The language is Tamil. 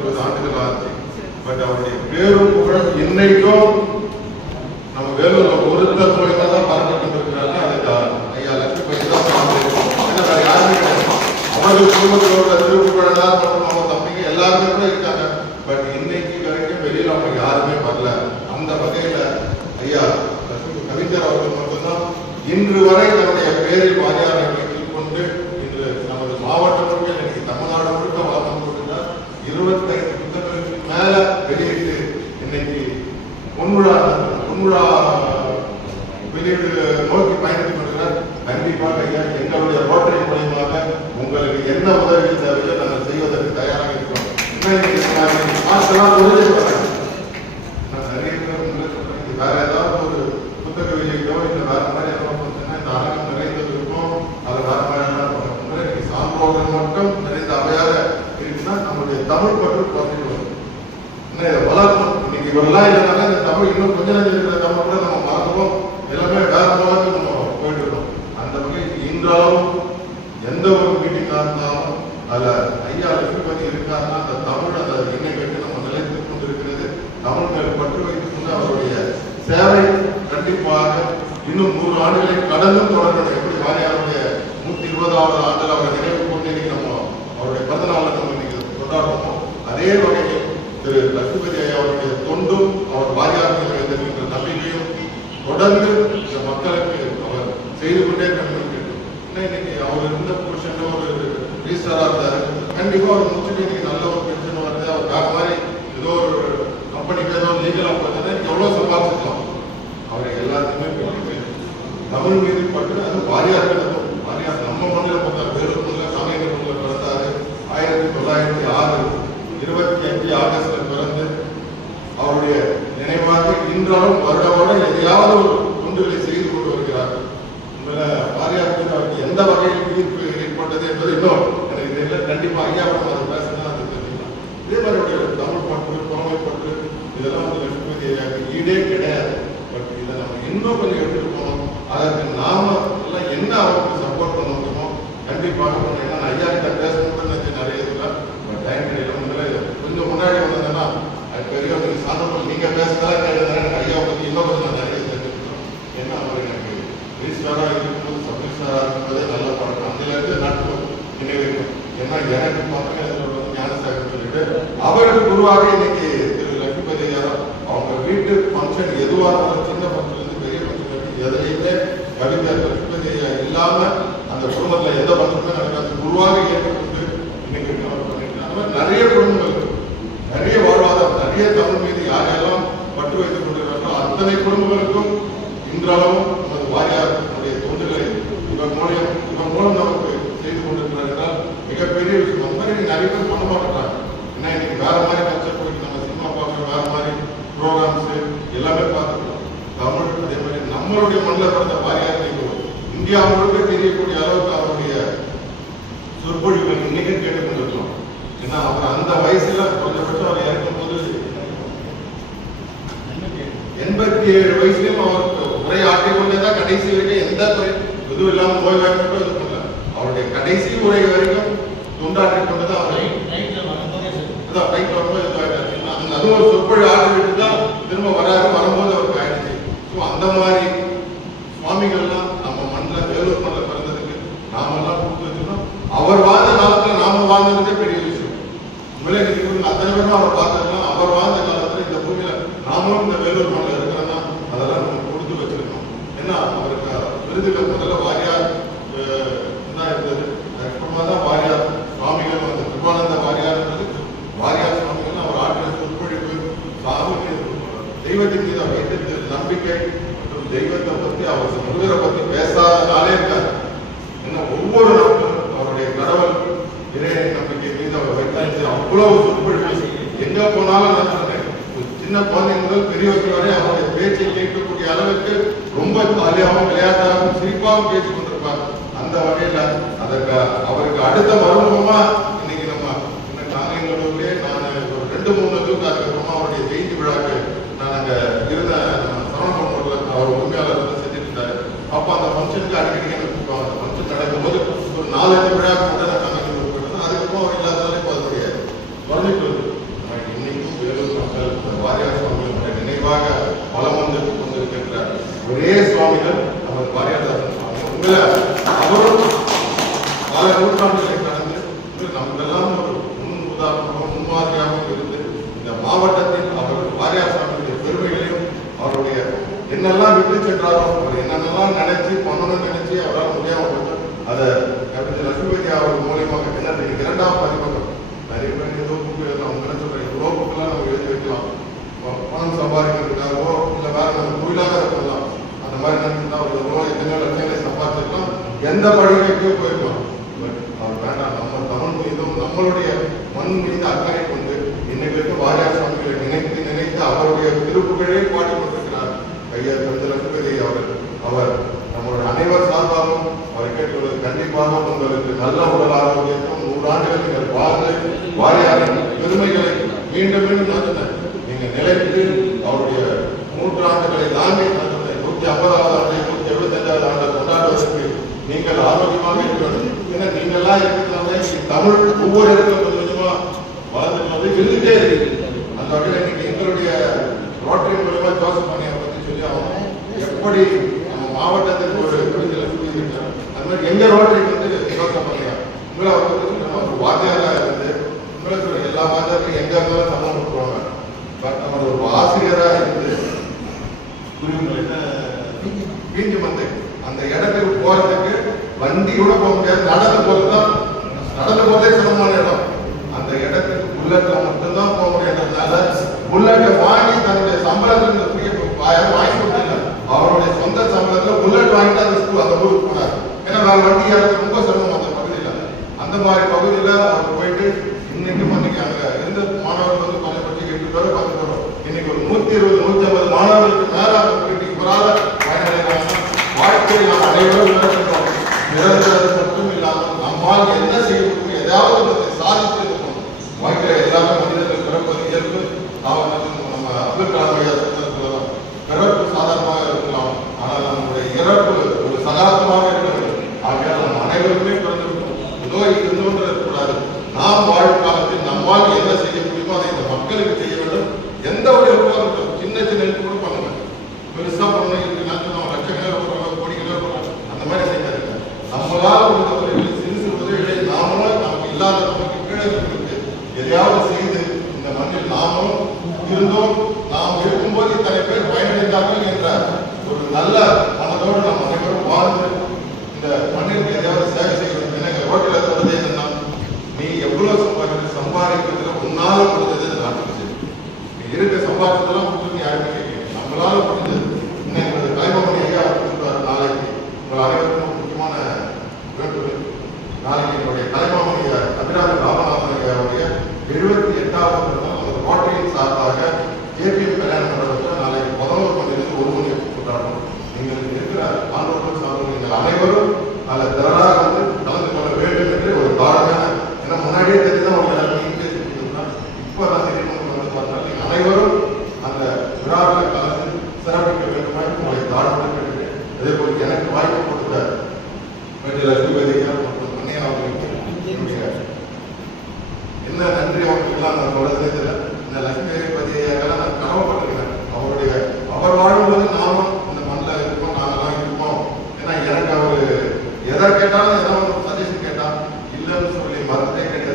இருபது ஆண்டுகள் ஆச்சு. பட் அவருடைய பேரும் புகழும் இன்னைக்கும் நம்ம வேலூர்ல ஒருத்தர் மூலயமா தான் பறந்து கொண்டிருக்கிறாங்க அதுக்கு ஐயா லட்சுமி தான் வேற யாருமே கிடையாது. அவர்கள் குடும்பத்தோட திருப்புகழா அவங்க தம்பிங்க எல்லாருமே கூட இருக்காங்க. பட் இன்னைக்கு வரைக்கும் வெளியில அவங்க யாருமே வரல. அந்த வகையில ஐயா கவிஞர் அவர்கள் மட்டும்தான் இன்று வரை தன்னுடைய பேரில் வாரியாரை வைத்துக் கொண்டு இன்று நமது மாவட்டம் முழுக்க இன்னைக்கு தமிழ்நாடு முழுக்க வளர்ந்து கொண்டிருக்கிறார் இருபத்தைந்து புத்தகங்களுக்கு மேல வெளியிட்டு இன்னைக்கு பொன்விழா பொன்விழா வெளியீடு நோக்கி பயணித்துக் கொண்டிருக்கிறார். கண்டிப்பாக ஐயா எங்களுடைய ரோட்டரி மூலியமாக உங்களுக்கு என்ன உதவி தேவையோ நாங்கள் செய்வதற்கு தயாராக இருக்கிறோம். நான் வேற ஏதாவது ஒரு புத்தக வெளியீடோ இல்லை வேற மாதிரி ஏதாவது இந்த அரங்கம் நிறைந்தது இருக்கும். அது வேற மாதிரி சான்றோர்கள் மட்டும் நிறைந்த அவையாக இருக்குன்னா நம்முடைய தமிழ் பற்று குறைஞ்சிட்டு வரும் இன்னும் வளர்க்கணும்? இன்னைக்கு இவரெல்லாம் இல்லை அப்போ இன்னும் கொஞ்ச நாள் இருக்கிற நம்ம கூட நம்ம மறந்துவோம் எல்லாமே வேற மூலத்துக்கு நம்ம போயிட்டு இருக்கோம். அந்த வகையில் இன்றாலும் எந்த ஒரு மீட்டிங்காக இருந்தாலும் அதில் ஐயா பற்றி இருக்காருன்னா அந்த தமிழ் அந்த இன்னை கட்டி நம்ம நிலைத்துக் கொண்டிருக்கிறது தமிழ் மேல் பற்று வைத்துக் கொண்டு அவருடைய சேவை கண்டிப்பாக இன்னும் நூறு ஆண்டுகளை கடந்தும் தொடர்கிறது எப்படி வாரியாருடைய நூற்றி இருபதாவது ஆண்டில் அவரை நினைவு கொண்டு இன்னைக்கு நம்ம அவருடைய பிறந்த நாளை நம்ம இன்னைக்கு கொண்டாடுறோமோ அதே வகையில் திரு லட்சுமதி ஐயா அவருடைய தொண்டும் அவர் வாரியார் மீது வைத்திருக்கின்ற நம்பிக்கையும் தொடர்ந்து இந்த மக்களுக்கு அவர் செய்து கொண்டே கண்டிருக்கு இன்னும் இன்னைக்கு அவர் இருந்த புருஷன் ஒரு ரீசரா கண்டிப்பா ஒரு முடிச்சுட்டு நல்ல ஒரு பென்ஷன் வருது. அவர் வேற மாதிரி ஏதோ ஒரு கம்பெனிக்கு ஏதோ லீகலா போச்சுன்னா எவ்வளவு சம்பாதிச்சிருக்கலாம் அவரை எல்லாத்துக்குமே பெற்று தமிழ் மீது பட்டு அது வாரியார் வாரியார் நம்ம மண்ணில் பார்த்தா பேருக்குள்ள மண்ணில் சாமியார் பிறந்தாரு. ஆயிரத்தி தொள்ளாயிரத்தி ஆறு இருபத்தி அஞ்சு ஆகஸ்ட்ல பிறந்து அவருடைய நினைவாக இன்றாலும் வருடம் எதையாவது ஒரு தொண்டுகளை செய்து கொண்டு வருகிறார் உங்களை வாரியார் மீது அவருக்கு எந்த வகையில் ஈர்ப்பு ஏற்பட்டது என்பது இன்னும் எனக்கு தெரியல கண்டிப்பா ஐயாவிடம் அதை பேசினா அது தெரியும் இதே மாதிரி அவருடைய தமிழ் பற்று புறமை பற்று இதெல்லாம் வந்து லட்சுமதி ஈடே கிடையாது. பட் இதை நம்ம இன்னும் கொஞ்சம் எடுத்துட்டு போகணும். அதற்கு நாம எல்லாம் என்ன அவருக்கு சப்போர்ட் பண்ண முடியுமோ கண்டிப்பாக பண்ணணும் ஏன்னா ஐயா கிட்ட பேசணும்னு நிறைய இதுல பட் டைம் கிடையாது முன்னாடி கொஞ்சம் முன்னாடி வந்ததுன்னா அது பெரியவங்க சாதனம் நீங்க பேசுறதா கேட்டதா எனக்கு ஐயா பத்தி இன்னும் கொஞ்சம் நிறைய தெரிஞ்சுக்கணும். என்ன அவர் எனக்கு ரிஜிஸ்டரா இருக்கும்போது சப் ரிஜிஸ்டரா இருக்கும்போதே நல்ல பழக்கம். அதுல இருந்து நட்பு நினைவிருக்கும் ஏன்னா எனக்கு பார்த்தீங்கன்னா ஞானசாகர் சொல்லிட்டு அவருக்கு குருவாக இன்னைக்கு திரு லட்சுமதி ஐயா அவங்க வீட்டு ஃபங்க்ஷன் எதுவா இருந்தாலும் சின்ன ஃபங்க்ஷன் இருந்து பெரிய ஃபங்க்ஷன் வரைக்கும் எதுலையுமே கவிஞர் லட்சுமதி இல்லாம அந்த குடும்பத்துல எந்த ஃபங்க்ஷனுமே நடக்காது. குருவாக ஏற்பட்டு இன்னைக்கு அந்த மாதிரி நிறைய குடும்பங்கள் இருக்கு. நிறைய வாழ்வாதாரம் நிறைய தமிழ் மீது யாரெல்லாம் பட்டு வைத்துக் கொண்டிருக்கிறோம் அத்தனை குடும்பங்களுக்கும் இன்றளவும் நமது வாரியாருடைய தொண்டுகளை இவர் மூலம் இவர் மூலம் நமக்கு செய்து கொண்டிருக்கிறார் என்றால் மிகப்பெரிய விஷயம். அந்த மாதிரி நிறைய பேர் பண்ண மாட்டேங்கிறாங்க ஏன்னா இன்னைக்கு வேற மாதிரி கல்ச்சர் போயிட்டு நம்ம சினிமா பார்க்குறோம் வேற மாதிரி ப்ரோக்ராம்ஸ் எல்லாமே பார்த்துக்கிறோம் தமிழ் அதே மாதிரி நம்மளுடைய மண்ணில் பிறந்த வாரியார் இன்னைக்கு இந்தியா முழுக்க தெரியக்கூடிய அளவுக்கு அவருடைய சொற்பொழிவுகள் இன்னைக்கு கேட்டுக் கொண்டிருக்கலாம் ஏன்னா அவர் அந்த வயசுல குறைஞ்சபட்சம் அவர் இறக்கும்போது எண்பத்தி ஏழு வயசுலயும் அவருக்கு உரை ஆற்றிக் கொண்டே தான் கடைசி வரைக்கும் எந்த இதுவும் இல்லாம நோய் வாய்ப்பட்டும் இது பண்ணல அவருடைய கடைசி உரை வரைக்கும் துண்டாற்றிக் கொண்டு தான் அவர் அதான் பைக் வரும்போது இதுவாயிட்டாரு ஏன்னா அந்த அது ஒரு சொற்பொழி ஆற்றி விட்டு தான் திரும்ப வராரு வரும்போது அவருக்கு ஆயிடுச்சு ஸோ அந்த மாதிரி சுவாமிகள்லாம் நம்ம மண்ணில் வேலூர் மண்ணில் பிறந்ததுக்கு நாமெல்லாம் கொடுத்து வச்சிருந்தோம் அவர் வாழ்ந்த காலத்துல நாம வாழ்ந்ததே பெரிய விஷயம் உண்மையிலே இன்னைக்கு இவங்க அத்தனை பேரும் அவர் பார்த்ததுலாம் அவர் வாழ்ந்த காலத்துல இந்த பூமியில நாமளும் இந்த அதெல்லாம் நம்ம கொடுத்து வச்சிருக்கோம் ஏன்னா அவருக்கு விருதுகள் முதல்ல வாரியார் அஹ், தான் இருந்தது? அதுக்கப்புறமா தான் வாரியார் சுவாமிகள் வந்து கிருபானந்த வாரியார்ன்றது வாரியார் சுவாமிகள் அவர் ஆற்றின சொற்பொழிவு சாமி தெய்வத்தின் மீது அவர் வைத்திருந்த நம்பிக்கை மற்றும் தெய்வத்தை பத்தி அவர் முருகரை பத்தி பேசாதனாலே இருக்கார். இருக்காரு என்ன ஒவ்வொரு நாளும் அவருடைய கடவுள் இறை நம்பிக்கை மீது அவர் வைத்தாச்சு அவ்வளவு சொற்பொழிவு. எங்க போனாலும் சின்ன குழந்தைங்க முதல் பெரியவர்கள் வரை அவருடைய பேச்சை கேட்கக்கூடிய அளவுக்கு ரொம்ப ஜாலியாகவும் விளையாட்டாகவும் சிரிப்பாகவும் பேசிக் கொண்டிருப்பார். அந்த வகையில அதற்கு அவருக்கு அடுத்த மறுமுகமா இன்னைக்கு நம்ம இந்த காங்கேயங்களூர்லயே நான் ஒரு ரெண்டு மூணு இதுக்கு அதுக்கப்புறமா அவருடைய ஜெயந்தி விழாக்கு நான் அங்க இருந்த நம்ம சரவணபவன்ல அவர் உரிமையாளர் வந்து செஞ்சுட்டு இருந்தாரு. அப்ப அந்த ஃபங்க்ஷனுக்கு அடிக்கடி எனக்கு கூப்பிடுவாங்க. அந்த ஃபங்க்ஷன் நடக்கும்போது ஒரு நாலஞ்சு விழாக்கு பல நூற்றாண்டுகளை கடந்து உங்கள் நமக்கெல்லாம் முன் உதாரணமாக இருந்து இந்த மாவட்டத்தில் அவர் வாரியாசாமியுடைய பெருமைகளையும் அவருடைய என்னெல்லாம் விட்டு சென்றாரோ அவர் நினைச்சு பண்ணணும்னு நினைச்சு அவரால் முடியாமல் அதை கவிஞர் லட்சுமதி அவர் மூலியமாக இரண்டாம் எந்த படிக்கைக்கோ போயிருக்கலாம் பட் அவர் வேண்டாம் நம்ம தமிழ் மீதும் நம்மளுடைய மண் மீது அக்கறை கொண்டு இன்னைக்கு வாரியார் சுவாமிகளை நினைத்து நினைத்து அவருடைய திருப்புகழே பாடிக்கொண்டிருக்கிறார். ஐயா கவிஞர் லட்சுமதி அவர் நம்மளுடைய அனைவர் சார்பாகவும் அவரை கேட்டுக்கொள்வது கண்டிப்பாக உங்களுக்கு நல்ல உடல் ஆரோக்கியத்தும் நூறாண்டுகள் நீங்கள் வாழ்ந்து வாரியாரின் பெருமைகளை மீண்டும் மீண்டும் நான் நீங்கள் நிலைத்து அவருடைய நூற்றாண்டுகளை தாண்டி ஏன்னா நீங்கள்லாம் இன்னைக்கு தமிழ் ஒவ்வொரு இடத்துல கொஞ்சம் கொஞ்சமா வளர்ந்து வந்து இருந்துட்டே இருக்கு அந்த வகையில் இன்னைக்கு எங்களுடைய ரோட்டரி மூலமா ஜோசப் பண்ணியை பத்தி சொல்லி ஆகணும் எப்படி நம்ம மாவட்டத்துக்கு ஒரு விடுதலை சொல்லியிருக்காங்க அது மாதிரி எங்க ரோட்டரி வந்து ஜோசப் பண்ணியா உங்களை அவங்க வந்து நம்ம ஒரு வாத்தியாரா இருந்து உங்களை சொல்ற எல்லா வாத்தியாருக்கும் எங்க இருந்தாலும் சம்பளம் கொடுத்துருவாங்க பட் நம்ம ஒரு ஆசிரியரா இருந்து பீஞ்சு மந்தை அந்த இடத்துக்கு போறதுக்கு வண்டி கூட போக முடியாது. நடந்து போறதுதான் நடந்து போறதே சிரமமான இடம். அந்த இடத்துக்கு புல்லட்ல மட்டும்தான் போக முடியாததுனால புல்லட்டை வாங்கி தன்னுடைய சம்பளத்துல புரிய வாங்கி கொடுத்தாங்க அவருடைய சொந்த சம்பளத்துல புல்லட் வாங்கிட்டு அந்த ஸ்கூல் அந்த ஊருக்கு போனார் ஏன்னா வேற வண்டி யாருக்கு ரொம்ப சிரமம் அந்த பகுதியில. அந்த மாதிரி பகுதியில அவர் போயிட்டு இன்னைக்கு பண்ணிக்காங்க அங்க இருந்த மாணவர்கள் வந்து பற்றி எட்டு பேரும் பார்த்து போறோம். இன்னைக்கு ஒரு நூத்தி இருபது நூத்தி ஐம்பது மாணவர்களுக்கு மேல அந்த போயிட்டு இவரால் பயனடைகிறாங்க வாழ்க்கையில் அனைவரும் உணர்கின்றோம் மட்டும் இல்லாமல் நம்மால் என்ன செய்ய முடியும் ஏதாவது ஒன்றை சாதித்து இருக்கணும் வாழ்க்கையில எல்லாமே மனிதர்கள் பிறப்பது இயல்பு நாம் வந்து நம்ம அப்துல் கலாம் ஐயா சொன்னது போலதான் பிறப்பு சாதாரணமாக இருக்கலாம் ஆனால் நம்முடைய இறப்பு ஒரு சகாரத்தமாக இருக்க வேண்டும் ஆகையால் நம்ம அனைவருமே பிறந்திருக்கோம் ஏதோ இருந்தோன்று இருக்கக்கூடாது நாம் வாழும் காலத்தில் நம்மால் என்ன செய்ய முடியுமோ அதை இந்த மக்களுக்கு செய்ய வேண்டும் எந்த ஒரு ஹெல்ப்பாக இருக்கட்டும் சின்ன சின்ன ஹெல்ப் கூட பண்ண வேண்டும் பெருசா பண்ணணும் இருக்கு நான் சொன்ன லட்சக்கணக்கில் போடுறாங்க கோடிக்கணக்கில் போடுறாங்க அந்த மாதிரி செய்யாதுங்க நம்மளால் முடிந்த உதவிகளை சிறு சிறு உதவிகளை நாமளும் நமக்கு இல்லாத நமக்கு கீழே இருக்கிறதுக்கு எதையாவது செய்து இந்த மண்ணில் நாமும் இருந்தோம். நாம் இருக்கும்போது இத்தனை பேர் பயனடைந்தார்கள் என்ற ஒரு நல்ல மனதோடு நாம் அனைவரும் வாழ்ந்து இந்த மண்ணிற்கு எதையாவது அனைவரும் அதில் திறனாக வந்து கலந்து கொள்ள வேண்டும் என்று ஒரு தாழ்மையான ஏன்னா முன்னாடியே தெரிஞ்சு அவங்க எல்லாருக்கும் இப்போ தான் தெரியணும் வந்து பார்த்தா நீங்கள் அனைவரும் அந்த விழாவில் கலந்து சிறப்பிக்க வேண்டுமாய் உங்களை தாழ்வு அதே போல் எனக்கு வாய்ப்பு கொடுத்த problema